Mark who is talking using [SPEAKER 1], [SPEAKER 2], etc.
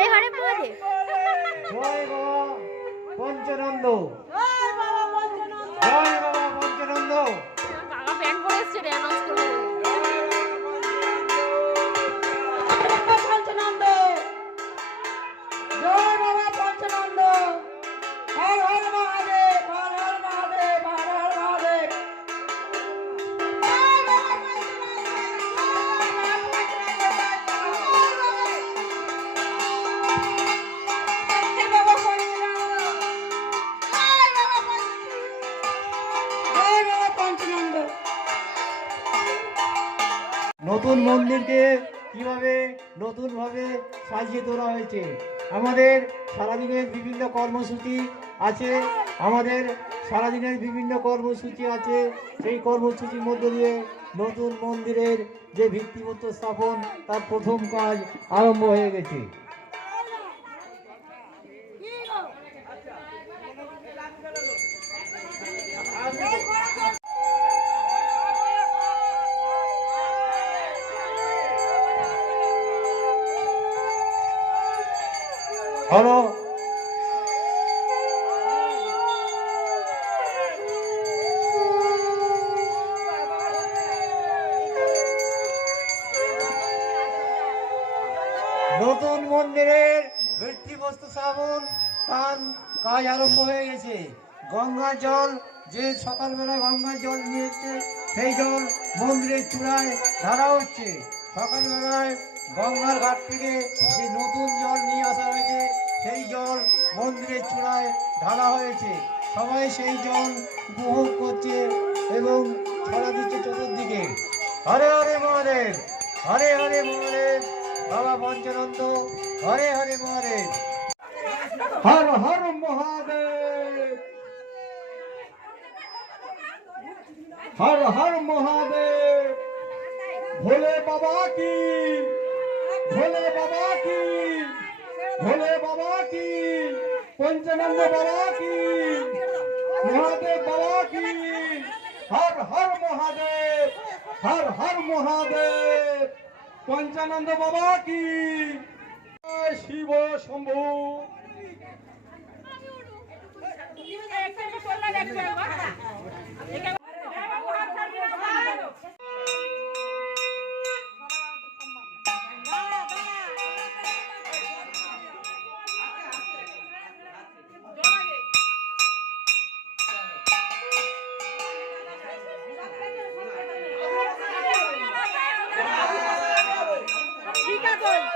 [SPEAKER 1] মহাদেব
[SPEAKER 2] জয় বাবা পঞ্চানন্দ।
[SPEAKER 1] জয় বাবা পঞ্চানন্দ।
[SPEAKER 2] জয় বাবা পঞ্চানন্দ।
[SPEAKER 1] কাকা প্যান্ট পরে এসছে রে অ্যানাউন্স করব
[SPEAKER 3] পঞ্চানন্দ। জয় বাবা পঞ্চানন্দ। হর হর মহাদেব হর
[SPEAKER 2] নতুন মন্দিরকে কীভাবে নতুনভাবে সাজিয়ে তোলা হয়েছে? আমাদের সারাদিনের বিভিন্ন কর্মসূচি আছে, আমাদের সারাদিনের বিভিন্ন কর্মসূচি আছে। সেই কর্মসূচির মধ্য দিয়ে নতুন মন্দিরের যে ভিত্তিমূর্ত স্থাপন, তার প্রথম কাজ আরম্ভ হয়ে গেছে। হলো নতুন মন্দিরের ভিত্তিবস্তু স্থাপন তার কাজ আরম্ভ হয়ে গেছে। গঙ্গা জল, যে সকালবেলা গঙ্গা জল নিয়ে এসছে, সেই জল মন্দিরের চূড়ায় ধারা হচ্ছে। সকালবেলায় গঙ্গার ঘাট থেকে যে নতুন মন্দিরের চূড়ায় ঢালা হয়েছে। সবাই সেই জল উপভোগ করছে এবং ছড়া দিচ্ছে চতুর্দিকে। হরে হরে মহাদেব, হরে হরে মহাদেব, বাবা পঞ্চানন্দ, হরে হরে মহাদেব। হর হর মহাদেব, হর হর মহাদেব। ভোলে বাবা কি, ভোলে বাবা কি, ভোলে বাবা কি। পঞ্চানন্দ বাবা মহাদেব বাবা কি হর হর মহাদেব, হর হর মহাদেব, পঞ্চানন্দ বাবা কি শিব শম্ভু।
[SPEAKER 4] নাই